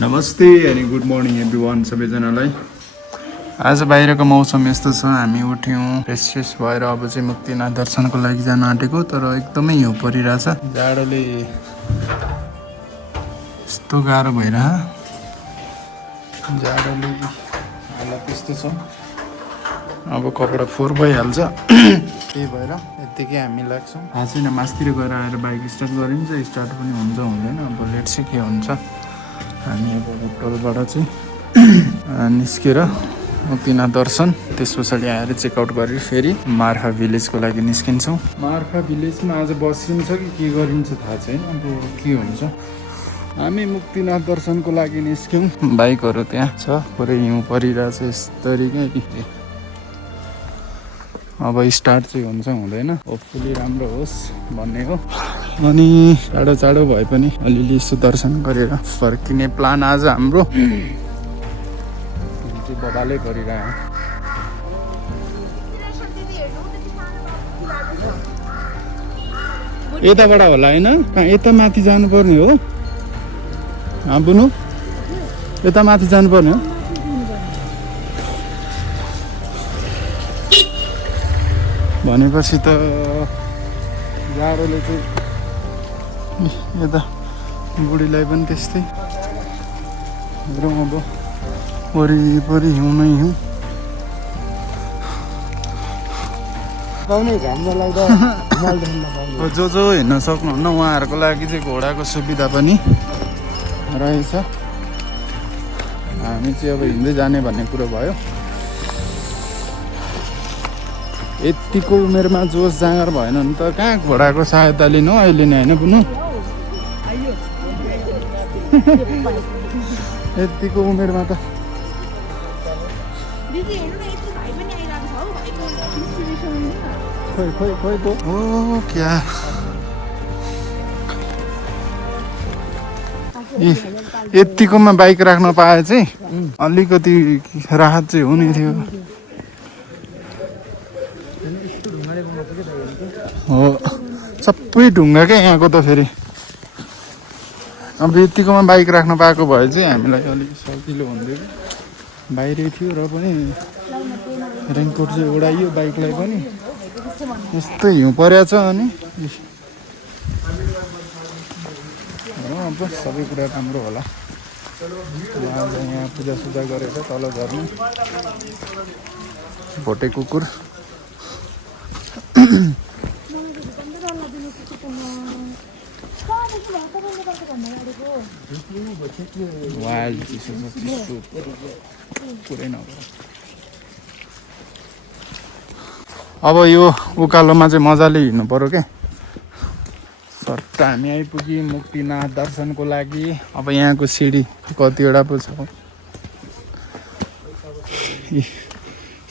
नमस्ते अनि good morning everyone सबैजनालाई। आज बाहिरको मौसम यस्तो छ, हामी उठ्यौँ फ्रेस भएर अब चाहिँ मुक्तिनाथ दर्शनको लागि जान आँटेको, तर एकदमै हिउँ परिरहेछ। जाडोले यस्तो गाह्रो भइरह, जाडोले हालत यस्तो छ। अब कपडा फोहोर भइहाल्छ त्यही भएर यत्तिकै हामी लाग्छौँ। थाहा छैन मासतिर गएर आएर बाइक स्टार्ट गरिन्छ, स्टार्ट पनि हुन्छ हुँदैन, अब लेट चाहिँ के हुन्छ। हामी अब होटलबाट चाहिँ निस्केर मुक्तिनाथ दर्शन, त्यस पछाडि आएर चेकआउट गरेर फेरि मार्फा भिलेजको लागि निस्किन्छौँ। मार्फा भिलेजमा आज बसिन्छ कि के गरिन्छ थाहा छैन, अब के हुन्छ। हामी मुक्तिनाथ दर्शनको लागि निस्क्यौँ। बाइकहरू त्यहाँ छ, पुरै हिउँ परिरहेछ यस्तरी क्या। अब स्टार्ट चाहिँ हुन्छ हुँदैन, होपफुली राम्रो होस् भन्ने हो। अनि चाँडो चाँडो भए पनि अलिअलि यसो दर्शन गरेर फर्किने प्लान आज हाम्रो। बबाले गरिरह्यो। यताबाट होला होइन, यता माथि जानुपर्ने हो बुनु, यता माथि जानुपर्ने हो। भनेपछि त जाडोले चाहिँ यता बुढीलाई पनि त्यस्तै। हेरौँ अब वरिपरि हिउँ नै हिउँ। जो हिँड्न सक्नुहुन्न उहाँहरूको लागि चाहिँ घोडाको सुविधा पनि रहेछ। हामी चाहिँ अब हिँड्दै जाने भन्ने कुरो भयो। यतिको उमेरमा जोस जाँगर भएन भने त कहाँ घोडाको सहायता लिनु अहिले नै, होइन बुनु? यतिको उमेरमा त खोइ त हो क्या। यतिकोमा बाइक राख्न पाए चाहिँ अलिकति राहत चाहिँ हुने थियो। हो सबै ढुङ्गा क्या यहाँको त। फेरि अब यतिकोमा बाइक राख्न पाएको भए चाहिँ हामीलाई अलिक सजिलो हुन्थ्यो कि। बाहिरै थियो र पनि रेनकोट चाहिँ उडाइयो बाइकलाई पनि। यस्तो हिउँ परेको छ। अनि अब सबै कुरा राम्रो होला। आज यहाँ पूजासुजा गरेर तल झर्नु। भोटे कुकुर वाइल्ड चिसो पुरै नभएर। अब यो उकालोमा चाहिँ मजाले हिँड्नु पर्यो क्या। सट्ट हामी आइपुग्यौँ मुक्तिनाथ दर्शनको लागि। अब यहाँको सिडी कतिवटा पो छ।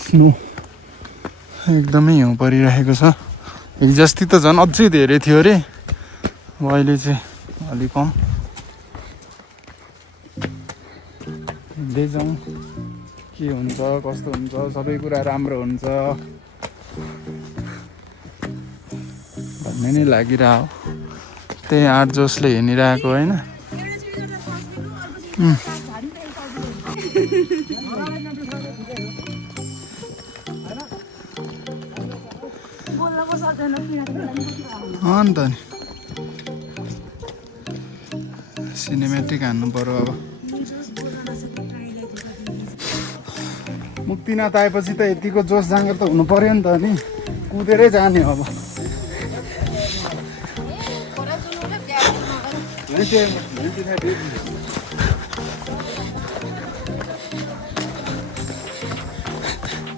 स्नो एकदमै हिउँ परिरहेको छ। हिजोअस्ति त झन् अझै धेरै थियो अरे, अहिले चाहिँ अलिक कम। हिँड्दै जाउँ, के हुन्छ कस्तो हुन्छ, सबै कुरा राम्रो हुन्छ भन्ने नै लागिरहेको। त्यही आठ जोसले हिँडिरहेको होइन। अन्त नि सिनेमेटिक हान्नु पर्यो। अब मुक्तिनाथ आएपछि त यतिको जोस जाँगर त हुनु पर्यो नि त। अनि कुदेरै जाने अब।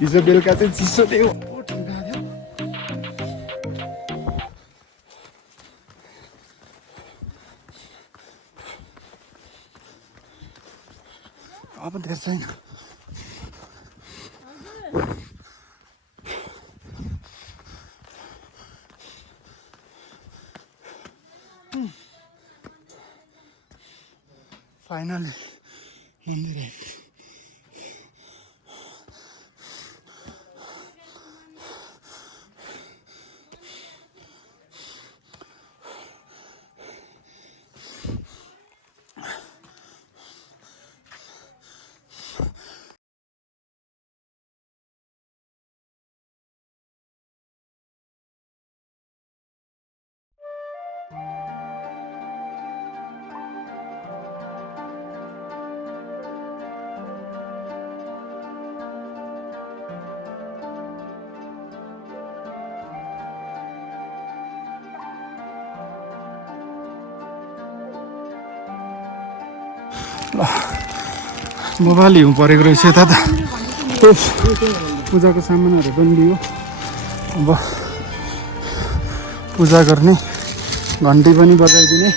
हिजो बेलुका चाहिँ चिसो थियो। अब धेरै छैन। फाइनली हिँड्दै ल मोबाइल हिउँ परेको रहेछ यता त पूजाको सामानहरू पनि लियो अब पूजा गर्ने घन्टी पनि बजाइदिने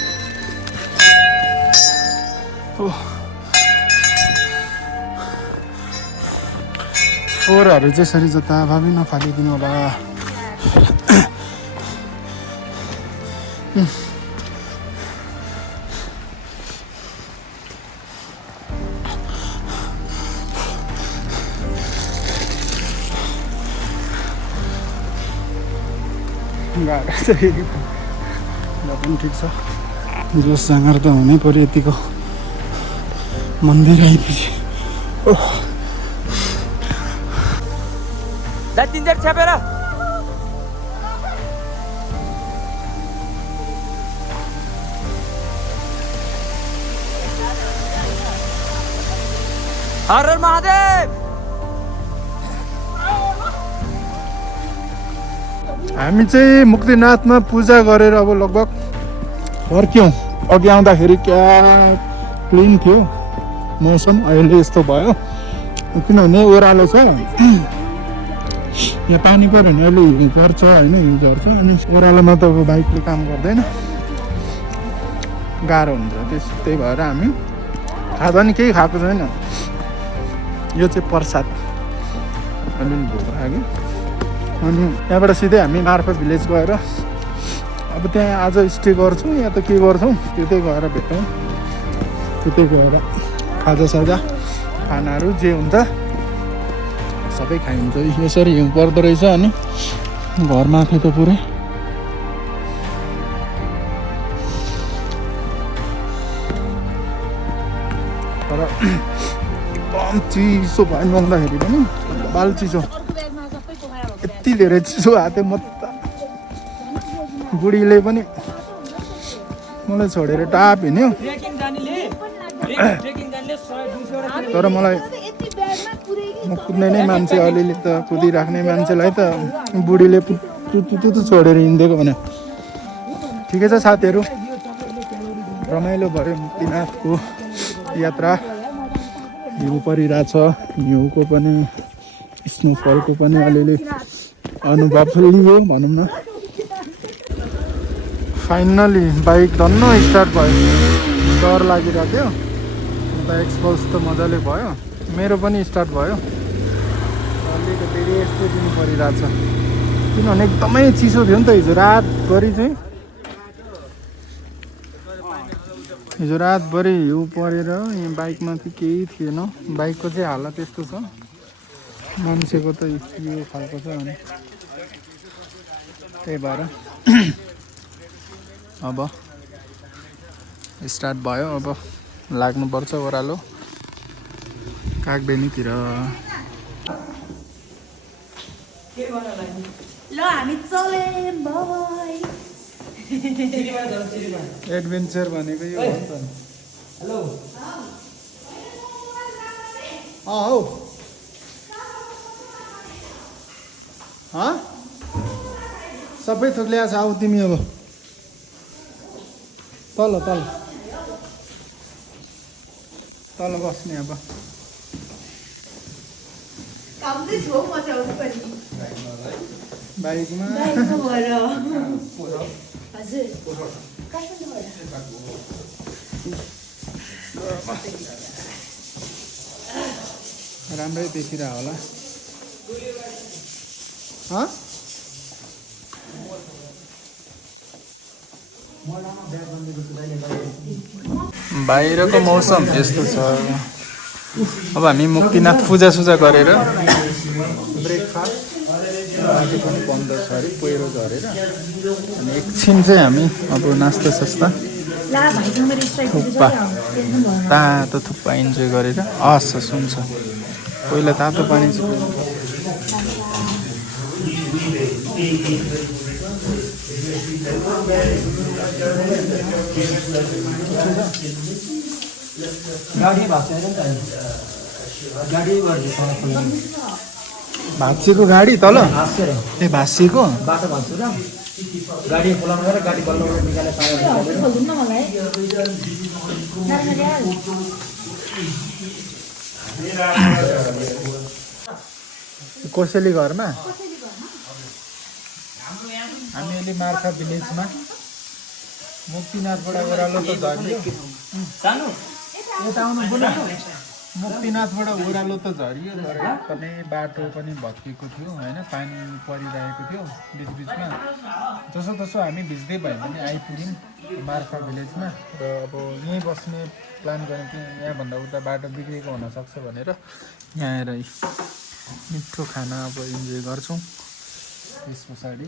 फोहोरहरू चाहिँ यसरी जताभावी नफालिदिनु होला गाह्रो चाहिँ पनि ठिक छ जोस जाँगर त हुनै पऱ्यो यतिको मन्दिर आइपुग्यो हर हर महादेव। हामी चाहिँ मुक्तिनाथमा पूजा गरेर अब लगभग फर्क्यौँ अघि आउँदाखेरि क्या क्लिन थियो मौसम अहिले यस्तो भयो किनभने ओह्रालो छ यहाँ पानी पऱ्यो भने अहिले हिउँ पर्छ होइन हिउँ झर्छ अनि ओह्रालोमा त अब बाइकले काम गर्दैन गाह्रो हुन्छ त्यही भएर हामी खाँदा नि केही खाएको छैन यो चाहिँ प्रसाद अलिअलि भोक लाग्यो अनि त्यहाँबाट सिधै हामी मार्फत भिलेज गएर अब त्यहाँ आज स्टे गर्छौँ या त के गर्छौँ त्यतै गएर भेटौँ त्यतै गएर खाजासाजा खानाहरू जे हुन्छ सबै खाइन्छ यसरी हिउँ पर्दो रहेछ अनि घरमा थियो त पुरै तर एकदम चिसो भयो नुहाउँदाखेरि पनि बाल चिसो यति धेरै चिसो हाते म त बुढीले पनि मलाई छोडेर टाप हिँड्यो तर मलाई म कुद्ने नै मान्छे अलिअलि त कुदिराख्ने मान्छेलाई त बुढीले पुतु छोडेर हिँडिदिएको भने ठिकै छ साथीहरू रमाइलो भयो मुक्तिनाथको यात्रा हिउँ परिरहेछ हिउँको पनि स्नोफलको पनि अलिअलि अनुभव लियो भनौँ न फाइनली बाइक धन्न स्टार्ट भयो डर लागिरहेको थियो अन्त एक्सपोज त मजाले भयो मेरो पनि स्टार्ट भयो अलिकति यस्तो दिनु परिरहेछ किनभने एकदमै चिसो थियो नि त हिजो रातभरि चाहिँ हिजो रातभरि हिउँ परेर यहाँ बाइकमा चाहिँ केही थिएन बाइकको चाहिँ हालत यस्तो छ मान्छेको त यो खालको छ अनि त्यही भएर अब स्टार्ट भयो अब लाग्नुपर्छ ओह्रालो कागबेनीतिर ल हामी चले भाइ एडभेन्चर भनेको यो हो नि त हेलो हौ सबै थोक ल्याएको छ आऊ तिमी अब तल तल तल बस्ने अब बाइकमा राम्रै देखिरह होला बाहिरको मौसम यस्तो छ अब हामी मुक्तिनाथ पूजासुजा गरेर ब्रेकफास्ट बाटो पनि बन्द छ अरे पहिरो झरेर अनि एकछिन चाहिँ हामी अब नास्ता सास्ता थुक्पा तातो थुक्पा इन्जोय गरेर हस् हुन्छ पहिला तातो पानी चाहिँ भाँचिएको गाडी तल ए भाँचिएको बाटो भाँच्छु र गाडी खोलाउनु गाडी बल्ल निकाले कोसेली घरमा हामी अहिले मार्फा भिलेजमा मुक्तिनाथबाट ओह्रालो त झरियो यता आउनु बोल मुक्तिनाथबाट ओह्रालो त झरियो तर एकदमै बाटो पनि भत्किएको थियो होइन पानी परिरहेको थियो बिचबिचमा जसो तसो हामी भिज्दै भए पनि आइपुग्यौँ मार्फा भिलेजमा र अब यहीँ बस्ने प्लान गरेँ कि यहाँभन्दा उता बाटो बिग्रेको हुनसक्छ भनेर यहाँ आएर मिठो खाना अब इन्जोय गर्छौँ त्यस पछाडि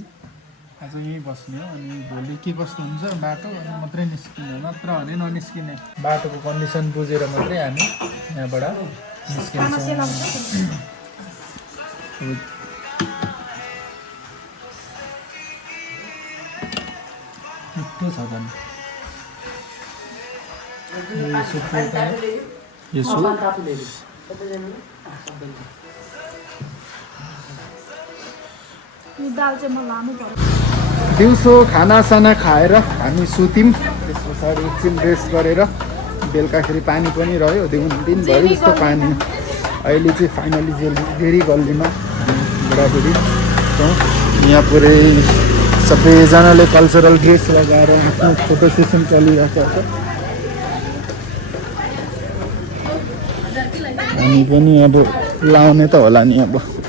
आज यहीँ बस्ने हो अनि भोलि के कस्तो हुन्छ बाटो अनि मात्रै निस्किने नत्र भने ननिस्किने बाटोको कन्डिसन बुझेर मात्रै हामी यहाँबाट निस्किन्छौँ मिठो छ झन् यसो दिउँसो खानासाना खाएर हामी सुत्यौँ त्यस पछाडि एकछिन रेस्ट गरेर बेलुकाखेरि पानी पनि रह्यो दिनभरि जस्तो पानी अहिले चाहिँ फाइनली जेरी गल्लीमा बुढाबुढी छौँ यहाँ पुरै सबैजनाले कल्चरल ड्रेस लगाएर फोटो सेसन चलिरहेको छ हामी पनि अब लाउने त होला नि अब